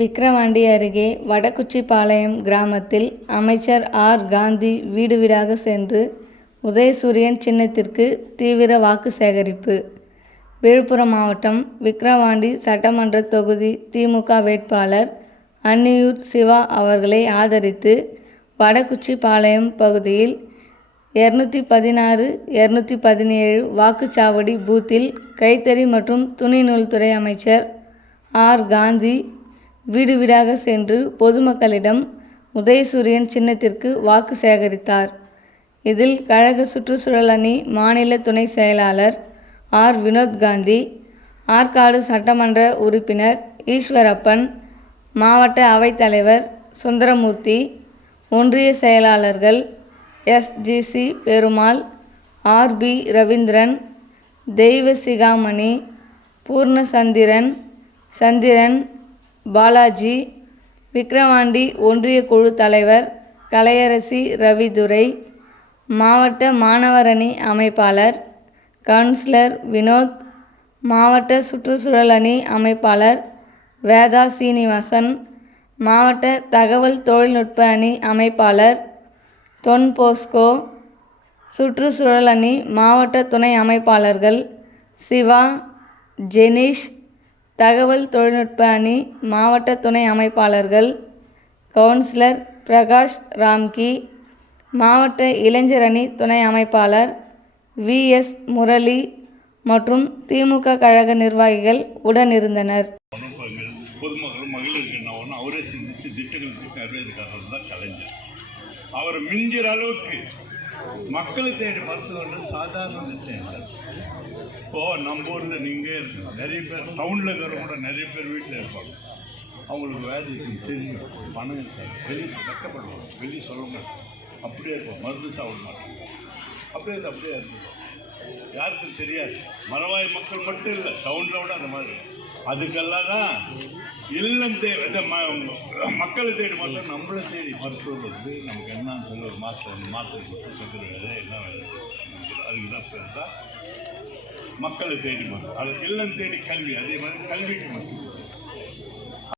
விக்கிரவாண்டி அருகே வடக்குச்சிபாளையம் கிராமத்தில் அமைச்சர் ஆர். காந்தி வீடு வீடாக சென்று உதயசூரியன் சின்னத்திற்கு தீவிர வாக்கு சேகரிப்பு. விழுப்புரம் மாவட்டம் விக்கிரவாண்டி சட்டமன்ற தொகுதி திமுக வேட்பாளர் அன்னியூர் சிவா அவர்களை ஆதரித்து வடக்குச்சிபாளையம் பகுதியில் 216, 217 வாக்குச்சாவடி பூத்தில் கைத்தறி மற்றும் துணிநூல்துறை அமைச்சர் ஆர். காந்தி வீடு வீடாக சென்று பொதுமக்களிடம் உதயசூரியன் சின்னத்திற்கு வாக்கு சேகரித்தார். இதில் கழக சுற்றுச்சூழல் அணி மாநில துணை செயலாளர் ஆர். வினோத் காந்தி, ஆற்காடு சட்டமன்ற உறுப்பினர் ஈஸ்வரப்பன், மாவட்ட அவைத்தலைவர் சுந்தரமூர்த்தி, ஒன்றிய செயலாளர்கள் எஸ்.ஜி.சி. பெருமாள், ஆர்.பி. ரவீந்திரன், தெய்வசிகாமணி, பூர்ணசந்திரன், சந்திரன், பாலாஜி, விக்கிரவாண்டி ஒன்றிய குழு தலைவர் கலையரசி ரவிதுரை, மாவட்ட மாணவர் அணி அமைப்பாளர் கவுன்சிலர் வினோத், மாவட்ட சுற்றுச்சூழல் அணி அமைப்பாளர் வேதா சீனிவாசன், மாவட்ட தகவல் தொழில்நுட்ப அணி அமைப்பாளர் தொன் போஸ்கோ, சுற்றுச்சூழல் அணி மாவட்ட துணை அமைப்பாளர்கள் சிவா, ஜெனீஷ், தகவல் தொழில்நுட்ப அணி மாவட்ட துணை அமைப்பாளர்கள் கவுன்சிலர் பிரகாஷ் ராம்கி, மாவட்ட இளைஞர் அணி துணை அமைப்பாளர் வி.எஸ். முரளி மற்றும் திமுக கழக நிர்வாகிகள் உடனிருந்தனர். பொதுமக்கள் மகளிருக்கு என்ன அவரே சிந்தித்து திட்டங்களுக்கு நிறைவேற்றுக்காரர் தான் கலைஞர். அவர் மிஞ்சிற அளவுக்கு மக்களை தேடி மருத்துவர்கள் சாதாரண விஷயம். இப்போது நம்ம ஊரில் நீங்கள் நிறைய பேர் டவுனில் இருக்கிறவங்க கூட நிறைய பேர் வீட்டில் இருப்பாங்க. அவங்களுக்கு வேலை தெரியும், பணம் இருக்காது, வெளியே கஷ்டப்படுவாங்க, வெளியே சொல்ல மாட்டாங்க, அப்படியே இருப்போம், மருந்து சாப்பிட மாட்டாங்க, அப்படியே இருக்கும். யாருக்கும் தெரியாது. மரவாய் மக்கள் மட்டும் இல்லை, டவுனில் விட அந்த மாதிரி. அதுக்கெல்லாம் தான் இல்லம் தேவை, மக்களை தேடி மட்டும் நம்மளை தேடி மருத்துவர் வந்து நமக்கு என்னன்னு சொல்லி ஒரு மாத்திரை கொடுத்து சக்கரை வேலை என்ன வேலை அதுக்கு தான் பேர் தான் மக்களை தேடி மட்டும். அது இல்லம் தேடி கல்வி. அதே மாதிரி கல்விக்கு மட்டும்